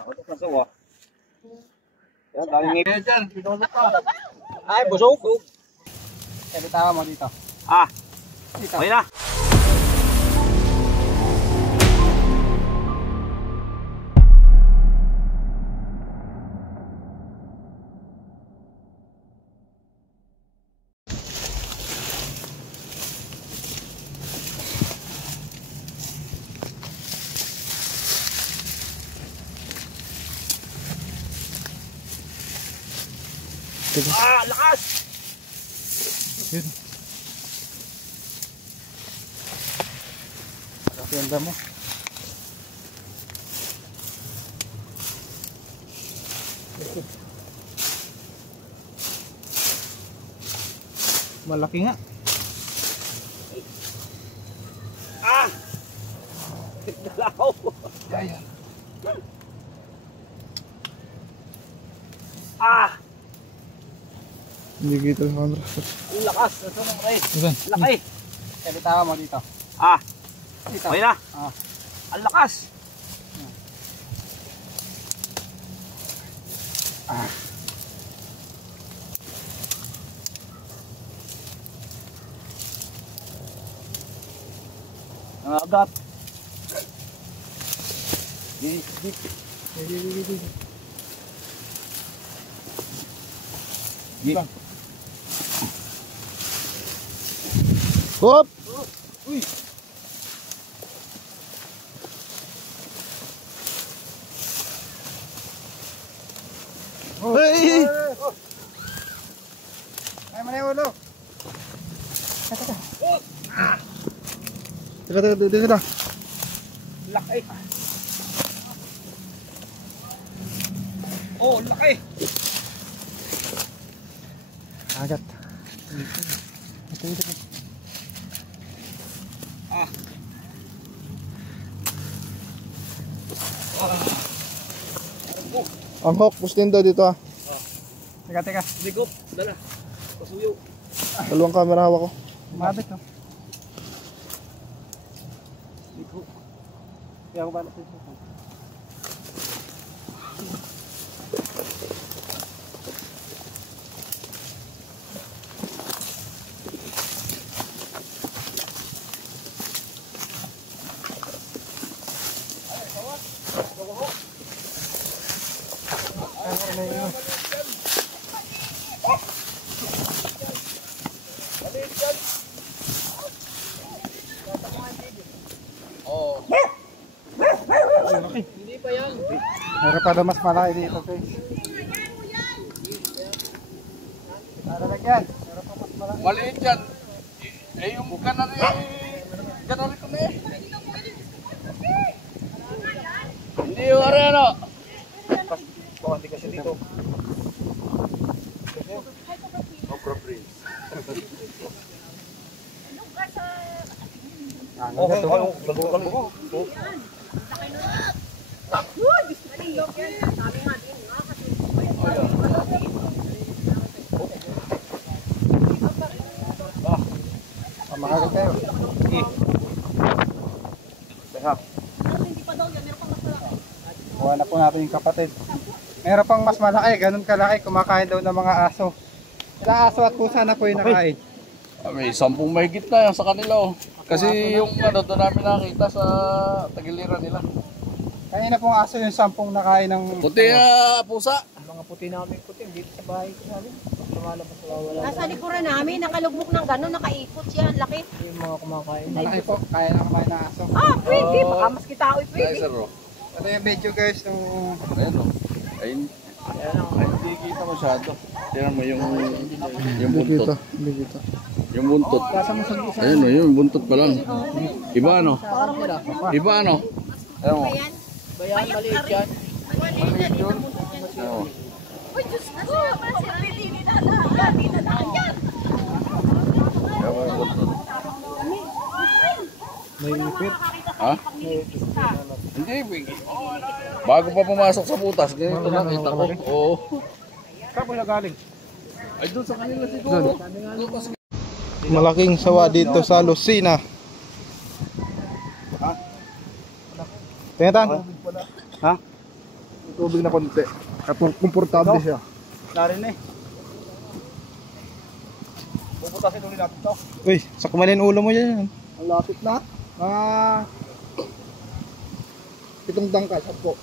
Ako ito sa sawa. Yan, daming ngipin dyan. Pinulot ka. Ay, busog. Kaya bitawa mo dito. Dito. Okay na. Lakas! Yun. Pagkakenda mo. Malaki nga. Dalaw! Ayan. Hindi kita sa camera. Lakas! Ito na kayo. Laki! Kaya bitawa mo dito. Dito. Okay na. Ang lakas! Ang agat. Hop! Uy! Hey! Ay, mana yung ulo? Teka. Laki! Oh, laki! Agat. Ang hook, pustin daw dito Teka. Ligop, dala. Pasuyo. Dalawang camera hawak ko. Mabit Ligop. Kaya ako balap ito. Hindi pa yan. Meron pa daw mas malaki dito guys. Meron pa mas malaki. Maliit yan. Eh yung kanari ko na eh. Hindi yung areno. Baka hindi kasi dito. Okra Prince. Lago. Makagat kayo. Behap. Kuha na po natin yung kapatid. Meron pang mas malaki, ganun kalaki, kumakain daw ng mga aso. Sa aso at pusa na po yung nakain. May 10 mahigit na yan sa kanila oh. Kasi yung ano doon namin nakita sa tagiliran nila. Kanina pong aso yung 10 nakain ng Puti pusa. mga puti namin puti dito sa bahay ko namin. Lumalabas wala. Nasa likuran namin, nakalugmok ng gano'n, nakaikot siya, laki. Yung mga kumakain. Malaki po, kaya na kumain ng aso. Pwede, baka mas kita ako pwede. Sir, oh. Ito yung video guys nung Ayan oh. Ayun. Ay, hindi kita masyado. Tingnan mo yung buntot. Hindi kita. Yung buntot. Ayun oh, yung buntot pa lang. Iba ano? Iba ano? Ayun mo. Bayan, maliit yan. Maliit yun. Oo. Uy, Diyos ko, hindi na yan. Ayun mo yung buntot. May lipit. Ha? Hindi, bago pa pumasok sa butas, ganito nakita ko. Oo. Saan po siya galing? Ay, doon sa kanila siguro. Malaking sawa dito sa Lucena. Ha? Tingnan. Ha? tubig na konti. At komportable siya. Narin eh. Puputasin ulit natin to. Uy, sakmalin ulo mo yan. Ang lapit na. Mga 7 dangkal, 10.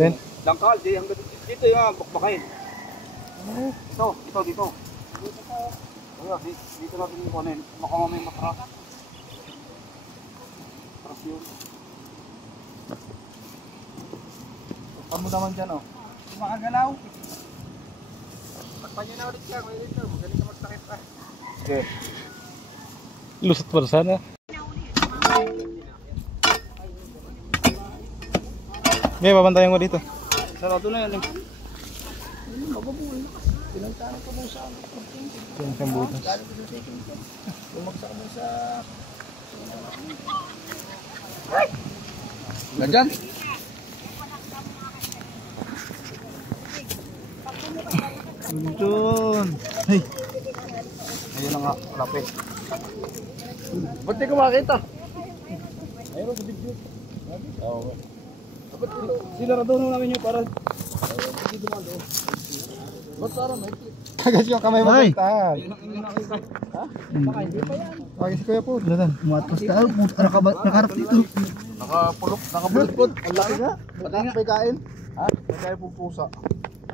Then, dangkal, di hanggang dito yung bakbakain. Dito. Ayun, dito natin yung kunin. Baka mamay matras. Matras yun. Kamu naman dyan, oh. Makagalaw. Takpan nyo na ulit siya. May dito. Magaling ka magsakit pa. Okay. Lusot pa sana. May babantayan ko dito. Sarado na yan eh. Yan siyang butas. Nandyan? Doon. Hey. Ayun na nga. Malapit. Ba't di ko makita? Ayun sa video. Oo. Sinarado na namin yun para hindi dumalo. Ba't parang may Tagas yung kamay mo. Ay. Ayun ang nakita. Ha? Baka hindi pa yan. Pagis Kuya po. Umatras ka, nakaharap dito. Nakabulot-bulot. Ang laki nga. Pati may kain. Ha? May kain po pusa.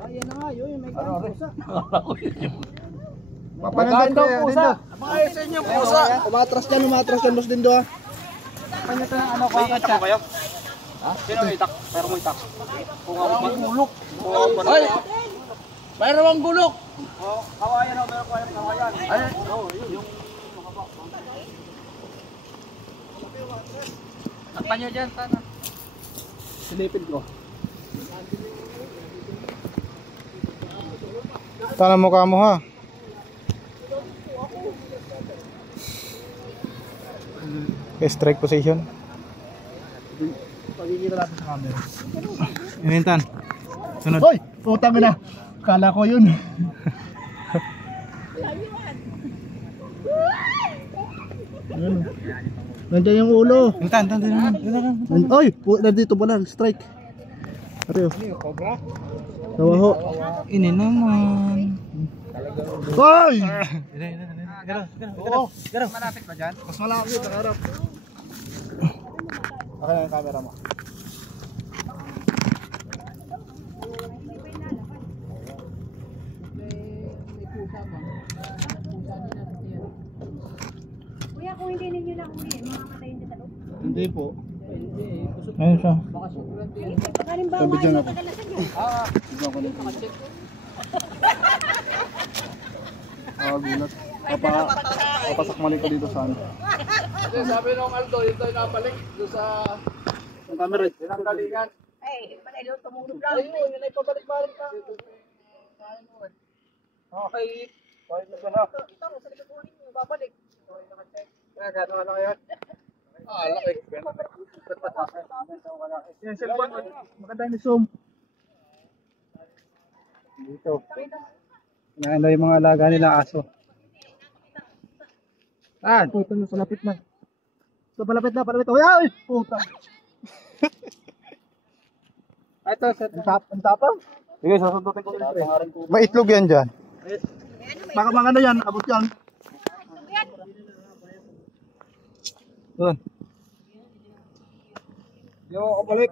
Ayan na nga yun. May kain pusa. Papanandang daw kaya pusa. dito. Mga sa inyo pusa. Umatras dyan, boss Dindo ah. Kanya ito ano ko ang itak kayo? Ha? Sino may itak? Pero mo itak. Kung ako magulok. Ay! Mayroon ang gulok. Kawayan ako, pero kawayan. Ay! Oo, yun. Yung Takpan nyo dyan, sana. silipin ko. Tanang mukha mo ha. Okay, strike position. Pagkikita natin sa camera. Inintan. Sunod. Hoy! Utang na! Kala ko yun. Nandiyan yung ulo. Inintan, Ay! Nandito pala, strike. Ate, oh. Nawaho. Ini naman. Hoy! Malapit ba dyan? Mas malapit sa harap. Okay na yung camera mo. Kuya, kung hindi ninyo lang huli, mamamatayin din sa loob. Hindi po. Ayun siya. Halimbawa, Bigyan ay ako. matagal na sa inyo. Gulat. Papasakmalin ko dito sa ano. Kasi sabi nung Aldo, yun tayo napalik doon sa Ang camera. pinanggalingan. Ay, panay doon tumulog lang. Ayun, yun ay pabalik-balik ka. Okay. Okay na na. Kita mo, sa likod mo ninyo, babalik. Gano'n na kayo. Ah, laki. Yan, cellphone mo. Maganda yung zoom. Dito. Inaano yung mga alaga nila aso. Ah, Puta na, palapit na. So, palapit na. Hoy! Ay! Puta! ito, Ang tapang. sige, sasundutin ko ulit. May itlog yan dyan. Baka mga ano yan, abot yan. Doon. Di mo kabalik.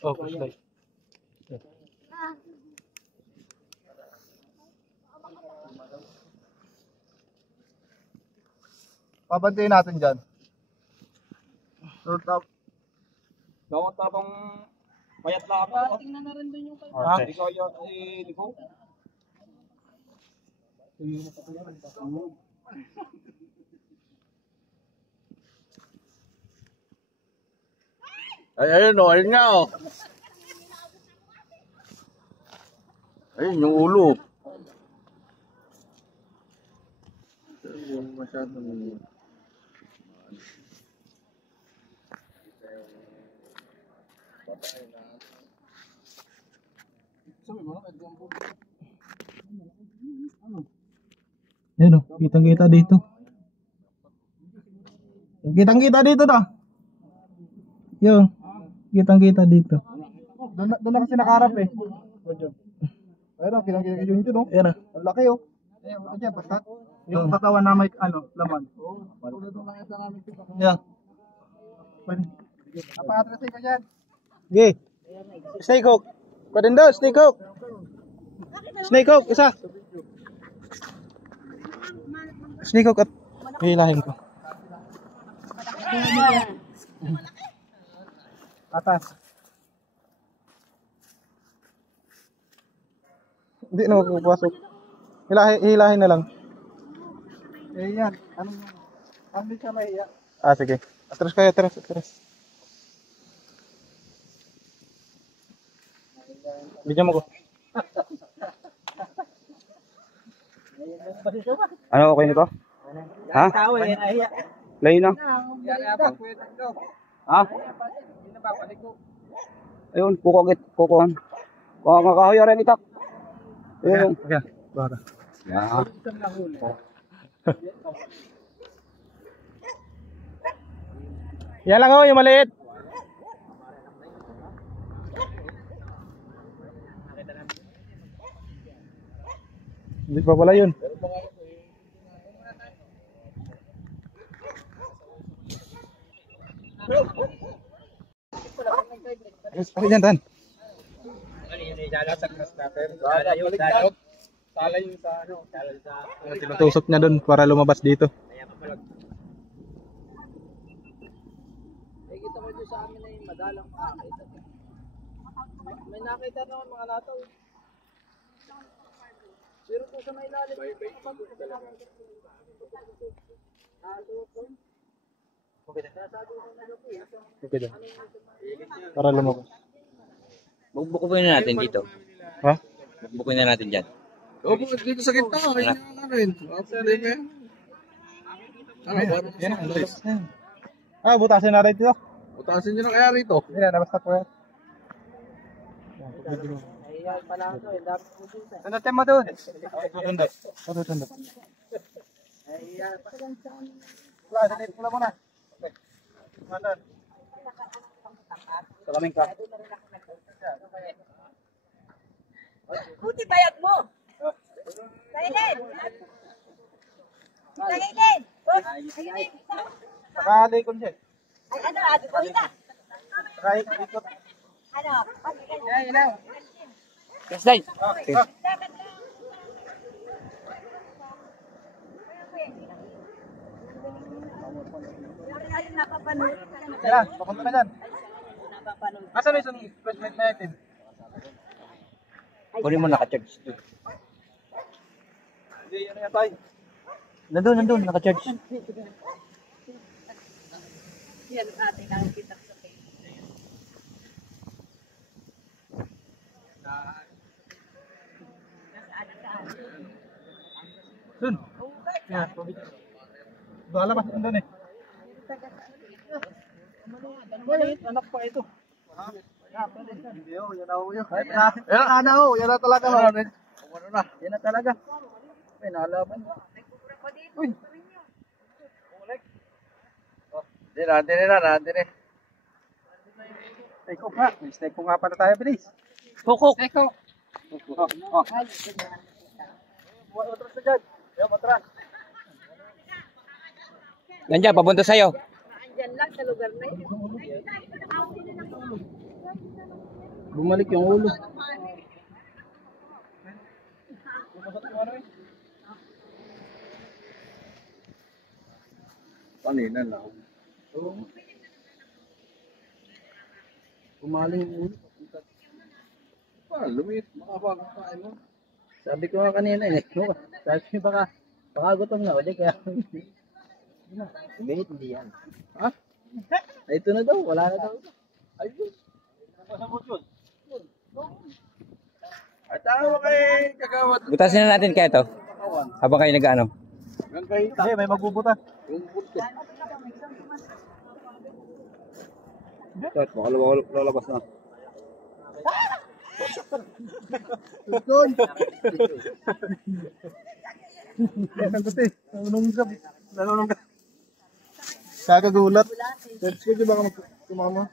Oh, flashlight. Pabantayin natin dyan. Gawat na itong mayat na ako. Tingnan na rin doon yung kayo. Ha? Ikaw yung liko? Ay, ayun o, ayun nga o. Ayun, yung ulo. Masyadong... Yan o, kitang-kita dito. Kitang-kita dito na. Yun. Kitang-kita dito. Doon na kasi nakaharap eh. Ayun, kinang-kita yun yun, no? Ayan ah. Ang laki, oh. Ayun, dyan, basta. Yung katawan na may, laman. Ayan. Pwede. Napaka-atrasin ko dyan. Okay. Snake hook. Pwede daw, snake hook. Snake hook, isa. Snake hook at hihilahin ko. Atas. Hindi na magpapasok. Hilahin na lang. Eh, yan. Ano siya mahiya? Ah, sige. Atras kayo, atras. Bigyan mo ko. Ano okay nito? Ha? Layo na. Ha? Ayun, kukuhan. Kakahoy rin itak. Ayun. Okay, baka. Yeah. Yan lang oh, yung maliit. Hindi pa pala yun. Pake dyan, Tan. Tinutusok niya doon para lumabas dito. Nakikita ko doon sa amin na yung madalang makakita. May nakita naman mga lataw. Pero po sa may ilalim. Okay dyan. Para lumabas. Bukbukuin na natin dito. Ha? Bukbukuin na natin dyan. Opo, dito sa gitna. Ayun na rin. Hindi ba yan? Yan ang lalabas na yan. Ah, butasin na rin dito. Utasin nyo na kaya rito. Hindi na, nabasta po yan. Ayan pala ako. Ang dami ko dito. Tunutin mo doon. Tutundot. Ayan pala. Wala, dali, pula mo na. Okay. Mandan. Salaming ka. Buti bayad mo. Kailin. Kailin. Nakalikon siya. Ay, ano, adi ko ina. Nakalikot. Ano, Yan, ilaw. Yes, Dad. napapanood. Yan, papunta na dyan. Asa na isang flashlight natin? Kunin mo naka-charge. Hindi, yun na yan tayo. Nandun, naka-charge. Yan ang ating nakikita sa Facebook. Dun. Yan, bala pa doon eh. Maliit, anak pa ito. Hindi oh, yan ako yun. Yan na oh, yan na talaga. Ano na? Yan na talaga. Ay, nalaban. Uy. Hindi na. Stay ko nga. Stay ko nga pala tayo, bilis. Hukok. Stay ko. Oh. Matras na dyan. Yan, matras. Nandiyan, papunta sa'yo. Diyan lang sa lugar na yun. Bumalik yung ulo. Kanina lang. Bumaling yung ulo. Lumit. Makapagkain mo. Sabi ko nga kanina eh. Sabi ko baka gutom na ulit kaya. Hindi yan. Ha? Ay, ito na daw. Wala na daw. Ayun. At tama kay kagawad. Butasin na natin kaya ito. Habang kayo nag-ano. Yan kay Hindi, may magbubutan. yung punto. Tat, baka lalabas na. Doon. Naguti. Nanunungkap. Kakagulat. Search ko di baka kumama.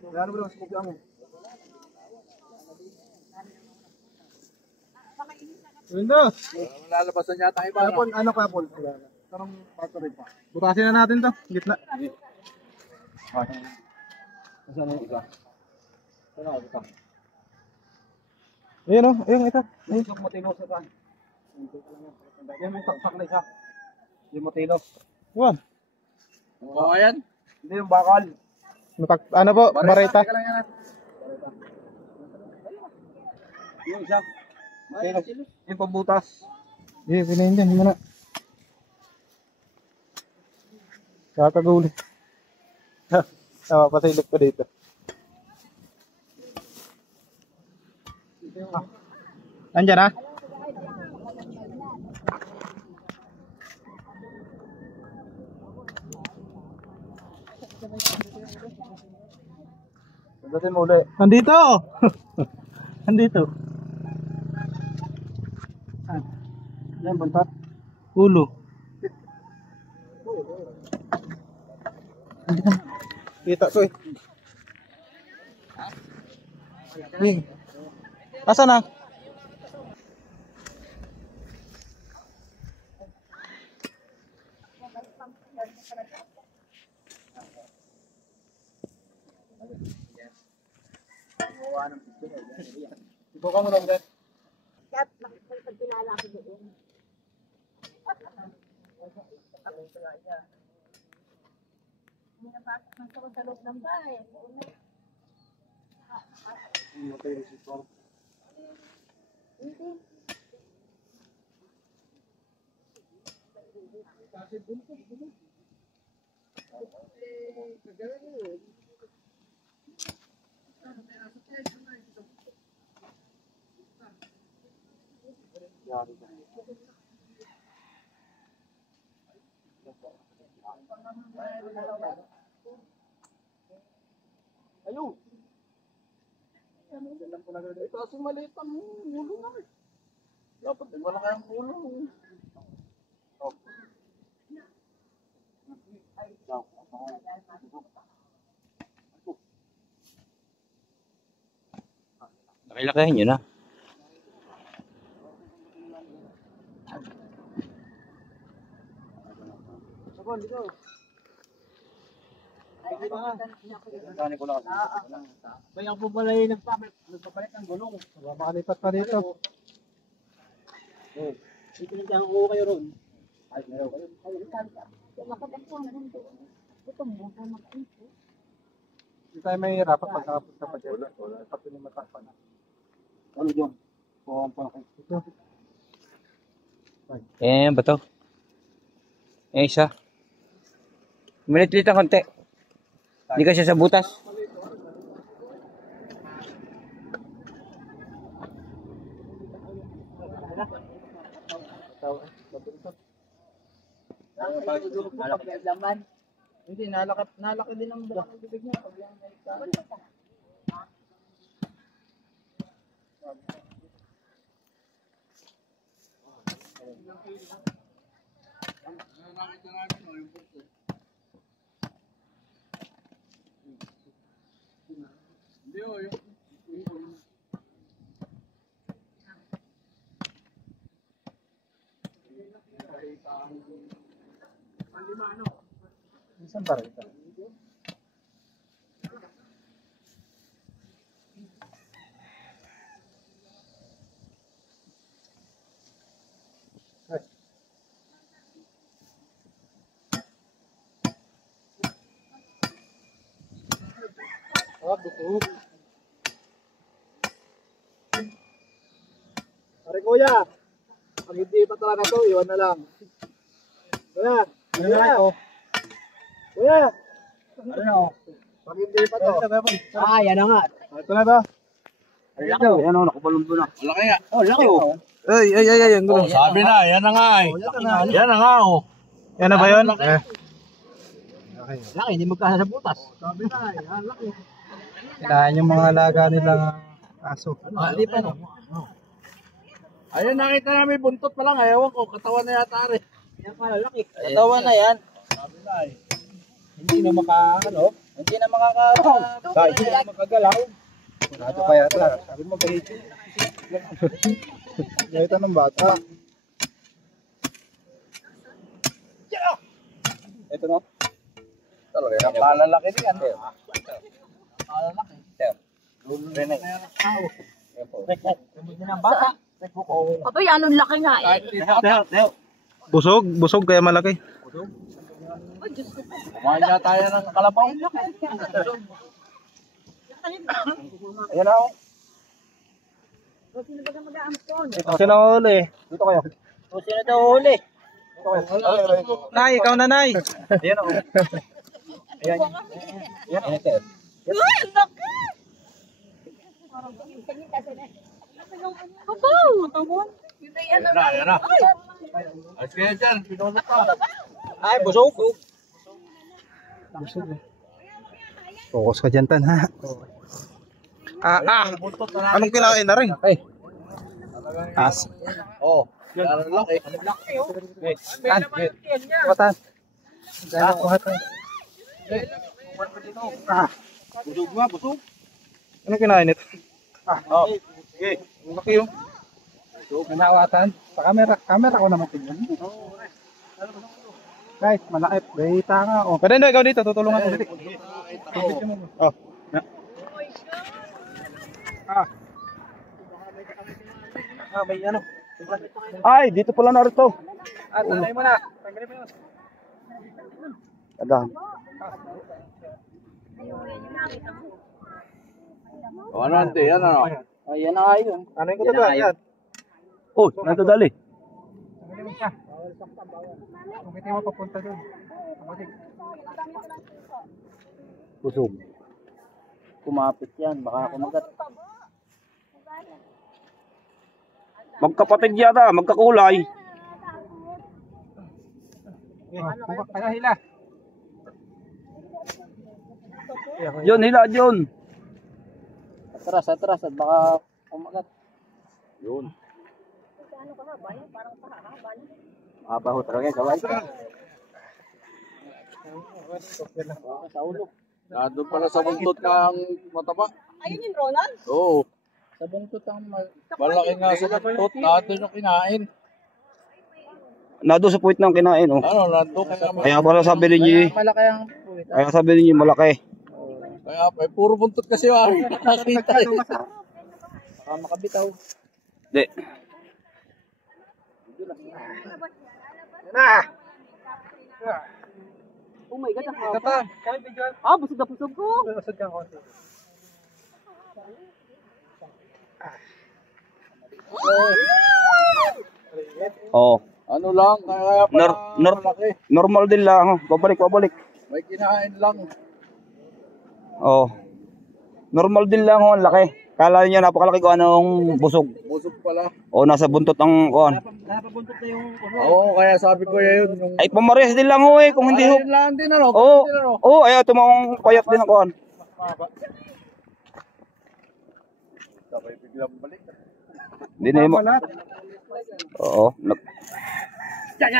Ano ba lang sa mo? Windows! Lalabasan yata iba. Kapon, ano kapon? Tarong battery pa. Butasin na natin to. Gitna. Saan ang isa? Saan ang isa? Ayun o, ayun ito. Ayun, matino sa kan. Yan may saksak na isa. Yung matino. Yan. Oo, yan. Hindi yung bakal. Ano po, bareta. Teka lang yan. Yung isa. Matino. Yung pambutas. Eh, pinayin din muna. Kakaguli. Pasilip ko dito. Nandiyan na? Pagdating mo ulit. Nandito! Nandito. Yan, bantat. Ulo. Kita ko eh. Asa na? Subukan mo lang, Dad. Kaya nakipagpagpilala ako doon. Hindi napasok ng sarong sa loob ng bahay. Hindi. Ayun. Ito kasi maliit ang ulo na eh. Dapat din wala kayang ulo. Oh. Nakilakahin nyo na. Bayang po pala yung nagpapalit ng gulong. Makalipat pa dito. Pinagdahan ko kayo ron. Ay, meron kayo. Makapagpang doon. Ito mo, kaya makainpo. Hindi tayo may hirapan pagkakapunta pa dyan. Pati ni matakpan. Ano dyan? Buwan pa kayo. Ito. Yan ba to? Yan isa. Malit-lit ang konti. Hindi kasi sa butas. Hindi, nalaki din ang buwan ng bibig niya. Pag yan ay Isang barita. Pare kuya, pag hindi pa talaga to, iwan na lang. Kuya, kuya, kuya. Ano? Pag hindi pa to. Yan na nga. Ito na to. Laki. Yan o, nakabalong doon na. Laki nga. Oh, laki oh. Ay, ang gulo. Sabi na, yan na nga eh. Yan na nga oh. Yan na ba yun? Laki, hindi magkasa sa butas. Sabi na, yan laki. Kailangan yung mga alaga nilang aso. Hindi pa no. Ayun, nakita namin buntot pa lang. Ewan ko, katawan na yata rin. Yan pala laki. Katawan na yan. Sabi na eh. Hindi na maka, ano, hindi na Dahil hindi makagalaw. Ito pa yata. Sabi mo ganito. Ganito ng bata. Ito na. Talaga yan. Malalaki din yan. Malalaki. Aba, yan ang laki nga eh. Busog kaya malaki. Ay, Diyos ko. Kumain na tayo ng kalabaw. Ayan na. Sino ba mag-aampon? Sino huli? Dito kayo. Sino daw huli? Dito kayo. Nay, ikaw na nay. Ayan o. Ayan. Ayan. Ayan. Uy, laki! Babaw! Yan na, yan na. Ayos kaya dyan. Pinulot ka. Ay, busog. Focus ka dyan, Tan, ha? Anong kinain na rin? Ay. As. Oh. Yan ang laki. Tan. Tan. Kuha, Tan. Busog nga, busog. Anong kinain ito? Oh. Sige. Laki yung. Nanawatan. Sa camera ko naman tingnan. Guys, malaki. Bahita nga. Oh. Pwede na ikaw dito. Tutulungan ko dito. Oh. May ano. Ay, dito pala narito. Tanay mo na. Tanggalin mo yun. Ada. O ano, ante? Yan ano? Ayan na kayo. Ano yung kataga? Yan. Oh, nato dali. Tanggalin mo siya. Kung hindi mo papunta doon. Busog. Kumapit yan. Baka kumagat. Magkapatid yata, magkakulay. Kaya hila. Yun, hila, yun. Atras at baka kumagat. Yun. Mabaho talaga yung kaway. Sa ulo. Nandun pala sa buntot ng mataba. Ayun yung Ronald? Oo. Sa buntot ang Malaki nga sa buntot. Nandun yung kinain. Nado sa puwit ng kinain, oh. Ano, nandun kaya Kaya pala sabi ninyo, malaki ang puwit. kaya sabi ninyo malaki. Kaya puro buntot kasi nakakita eh. Baka makabitaw. Di. Oh my God, ang haba. Busog na busog ko. Busog kang konti. Oh. Ano lang, kaya pala malaki. Normal din lang, oh. Babalik. May kinain lang. Oh. Normal din lang, oh, ang laki. Kala niyo napakalaki ko anong busog. Busog pala. O nasa buntot ang kuan. Napabuntot na yung Oo, kaya sabi ko yun. Yung... Ay pamarehas din lang, ho, eh, kung hindi ho. Ayun lang din ano. Oo. Din, ano. Oo, ay tumawang payat din ang kuan. Sabay biglang balik. Hindi na mo. Oo. Yan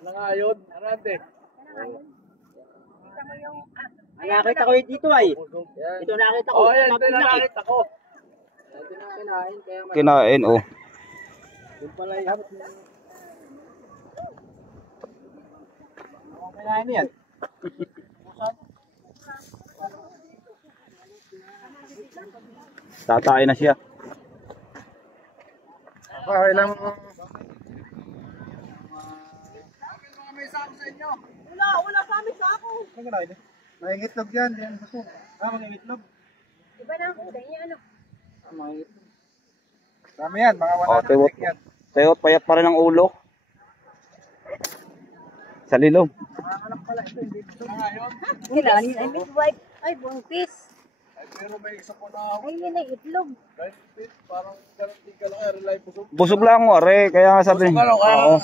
na nga yun. Arante. Nakita ko yun dito ay. Ito nakita ko. Oh, yan. Ito nakakita ko. Ito na kinain. Kaya Kinain, oh. yung pala yung habot mo. kinain yan. Tatay na siya. Okay lang mo. Wala sa amin sa ako. Ano kinain eh? May itlog yan. Yan busog. May itlog. Iba na ang kulay niya, ano? Dami yan. Mga Oh, 100 yan. Tewot payat pa rin ang ulo. Sa lilom. Kailangan ay midwife. Ay, buntis. Ay, pero may isa ko na Ay, yun ay itlog. kahit fit, parang ganun din ka lang. Rely busog. Busog lang, are. Kaya nga sabi. Busog ano, kaya Oo.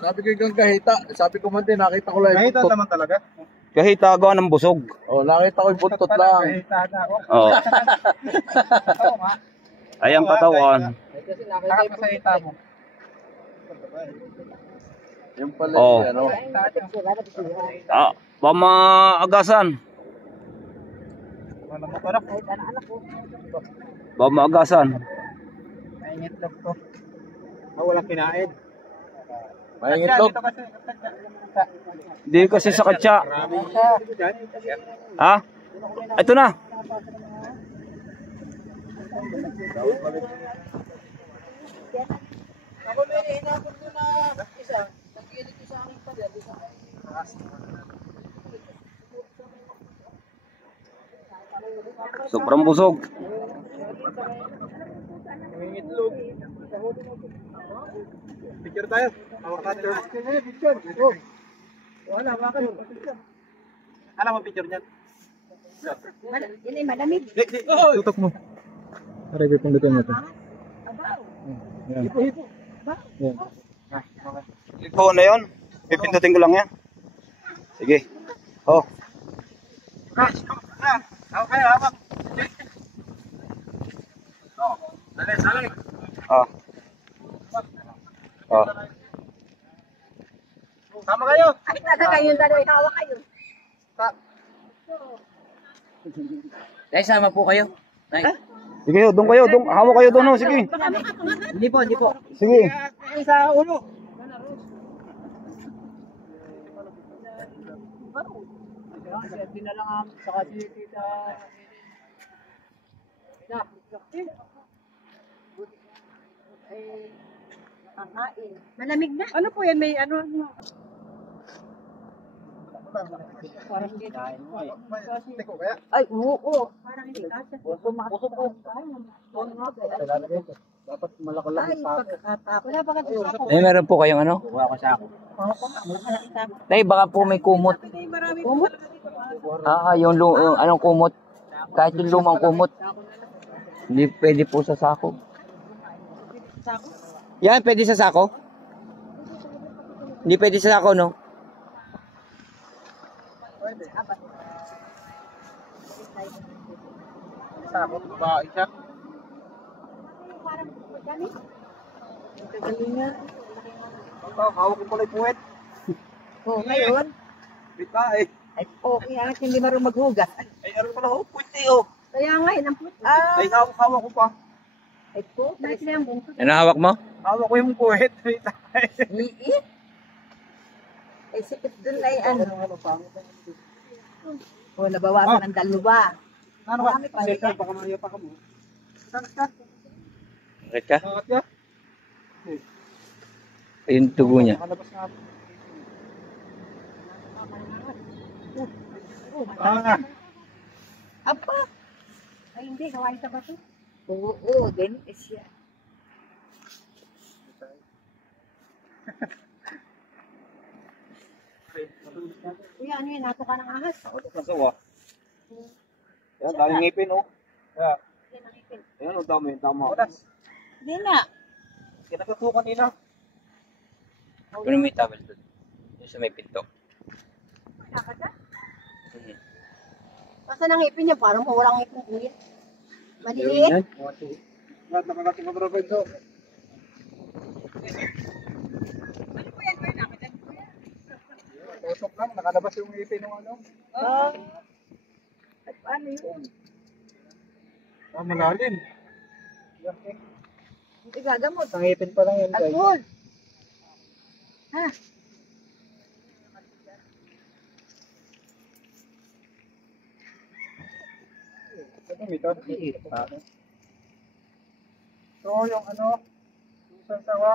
sabi ko yung kahita. Sabi ko man din, nakita ko lang yung Kahita buntot. naman talaga. Kahit gawa ng busog. Oh, nakita ko yung buntot lang. Kahita na ako. Oo. Oo nga. Ay ang katawan. Kasi nakita Takap sa hita mo. Yung pala Oh. ano. Ah, pamaagasan. Ano mo para? Pamaagasan. May itlog to. Walang kinain. May itlog. Di kasi sa katsa. Ha? Ito na. Ako may hinapon ko na isa. Nagkilit ko sa akin pa dyan. Sobrang busog. May itlog. Picture tayo. Hawak natin. Picture. Wala, hawakan. Alam mo picture niyan? Yun ay malamig. Tutok mo. Aray, pindutin mo ito. Yan. Yan. Ito na yun. Pipindutin ko lang yan. Sige. Oh. Hawak kayo, hawak. Dali, sali. Ah. Ah. Sama kayo. Ay, talaga kayong dalawa, hawak kayo. Nay, sama po kayo. Nay. Sige, doon kayo. Doon. Hawak kayo doon. Oh. Sige. Hindi po, hindi po. Sige. Sa ulo. Dinalang sa kasi tita. Kakain. Malamig na. Ano po yan? May ano? Ay, oo. Parang hindi kasi. Puso po. Dapat malaki-laki Ay, pagkakatapos. Wala ba kasi ako? Nay, meron po kayong ano? Kuha ko sa ako. Nay, baka po may kumot. Kumot? Yung anong kumot? Kahit yung lumang kumot. Hindi pwede po sa sako. Yan, pwede sa sako? Hindi pwede sa sako, no? Sa ako, ba isa? Parang ganit. Kagalingan. Hawak ko pala yung puwet. Oh, ngayon. Bita eh. Ay, okay. Ang hindi marunong maghugas. Ay, ano pala oh, puwet eh oh. Kaya nga, yun ang puto. Ah, Ay, hawak ko pa. ay po. Bakit na yung buntot? Ano hawak mo? Hawak ko yung puwet. Iit. Ay, sikit dun ay ano. O, nabawasan ng dalawa. Ano ka? Seka, baka maya pa ka mo. Sakit ka? Bakit ka? Sakit ka? Ayun tugo niya. Makalabas nga. Ah, Apa? Ay, hindi. Gawain sa bato. Oo, din. Siya. Kuya, ano yun? Nato ka ng ahas. kasawa. Yan, daming ngipin oh. Yeah. Ayan, ang dami, tama. Oras. Hindi na. Kinakatukan nila. Kuno may towel doon. Yung sa may pinto. Nakaka ka? Basta nang ipin niya, parang walang ipin kuya. Maliliit. Lahat nakakating ka bro, Benzo. Tusok lang, nakalabas yung ngipin ng ano. At paano yun? Malalim. Hindi gagamot. Ang ngipin pa lang yun, guys. Alcohol. Ha? Ito, mito. So, yung ano, yung sasawa,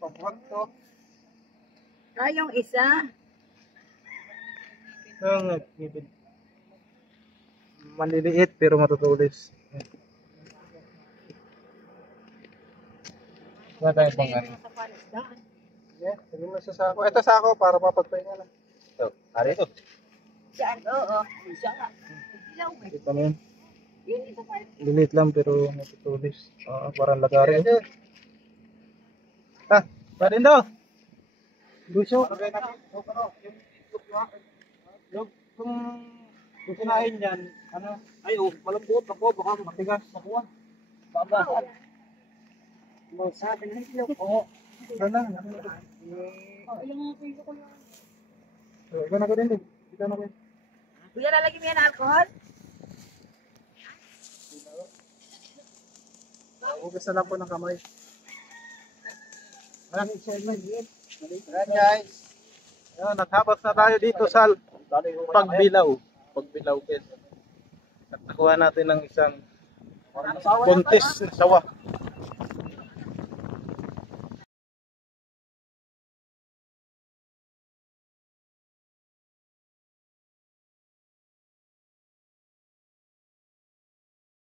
pabuhat to. Ah, yung isa. Yung ngipin. Maliliit pero matutulis. Wala tayong pang ano. Sa panisdaan. Yeah, sabi mo sa sako. Ito sako para mapagpahinga na. Ito, ari ito. Saan? Oo. Isa nga. Ilaw eh. Ito mo yun. Yun isa pa. Lilit lang pero matutulis. Parang lagari. Ha, pa rin daw. Gusto. Kung kinain yan, ano, ay malambot ako, baka matigas, nakuha. Babasag. Sabi ng ilaw. Oo. Ito na. Ito na ko din. Ito na ko. Kuya, lalagyan mo yan ng alcohol? Hugas na lang po ng kamay. Ayan guys. Ayan, naghabas na tayo dito sa pagbilaw. Pagbilaw guys. At nakuha natin ng isang buntis na sawa.